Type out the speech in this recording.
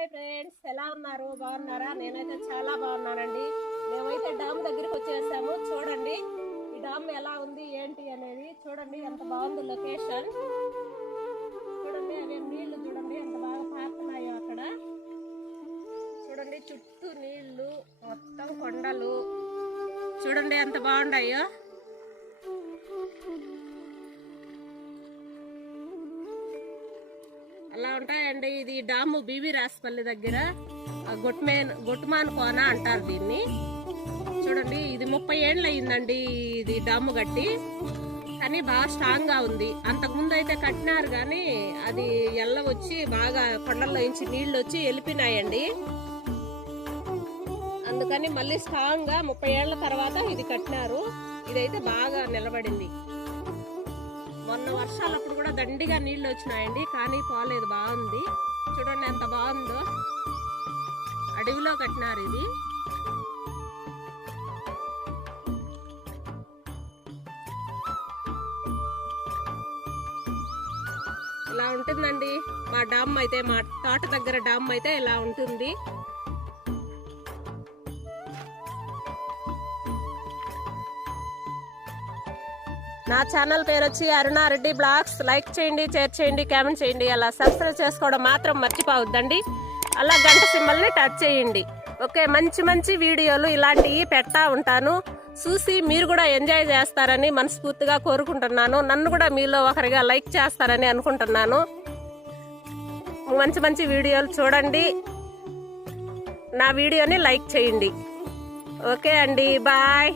Hi friends ఎలా ఉన్నారు? బాగున్నారా? నేనైతే చాలా బాగున్నానండి. మేమైతే డామ్ దగ్గరికి వచ్చేసాము. చూడండి ఈ డామ్ ఎలా ఉంది ఏంటి అనేది చూడండి ఎంత బాగుంది లొకేషన్. చూడండి అవి నీళ్ళు చూడండి ఎంత బాగా పారుతున్నాయో అక్కడ. చూడండి చుట్టూ నీళ్ళు మొత్తం కొండలు. చూడండి ఎంత బాగున్నాయో. అలా ఉంటాయండి. ఇది డాము బీవీ రాసిపల్లి దగ్గర ఆ గొట్మేన్ గొట్మాన్ కోన అంటారు దీన్ని. చూడండి ఇది ముప్పై ఏళ్ళు అయిందండి ఇది డాము కట్టి. కానీ బాగా స్ట్రాంగ్గా ఉంది అంతకుముందు అయితే కట్టినారు కానీ అది ఎల్ల వచ్చి బాగా కొండల్లో నుంచి నీళ్ళు వచ్చి వెళ్ళిపోయినాయండి. అందుకని మళ్ళీ స్ట్రాంగ్గా ముప్పై ఏళ్ళ తర్వాత ఇది కట్టినారు. ఇదైతే బాగా నిలబడింది. మొన్న వర్షాలప్పుడు కూడా దండిగా నీళ్ళు వచ్చినాయండి కానీ పోలేదు బాగుంది. చూడండి ఎంత బాగుందో. అడవిలో కట్టినారు ఇది. ఇలా ఉంటుందండి. మా డామ్ అయితే మా తోట దగ్గర డామ్ అయితే ఇలా ఉంటుంది. నా ఛానల్ పేరు వచ్చి అరుణారెడ్డి బ్లాగ్స్. లైక్ చేయండి షేర్ చేయండి కామెంట్ చేయండి. అలా సబ్స్క్రైబ్ చేసుకోవడం మాత్రం మర్చిపోవద్దండి. అలా గంట సింబల్ని టచ్ చేయండి. ఓకే మంచి మంచి వీడియోలు ఇలాంటివి పెడతా ఉంటాను. చూసి మీరు కూడా ఎంజాయ్ చేస్తారని మనస్ఫూర్తిగా కోరుకుంటున్నాను. నన్ను కూడా మీలో ఒకరిగా లైక్ చేస్తారని అనుకుంటున్నాను. మంచి మంచి వీడియోలు చూడండి. నా వీడియోని లైక్ చేయండి. ఓకే అండి బాయ్.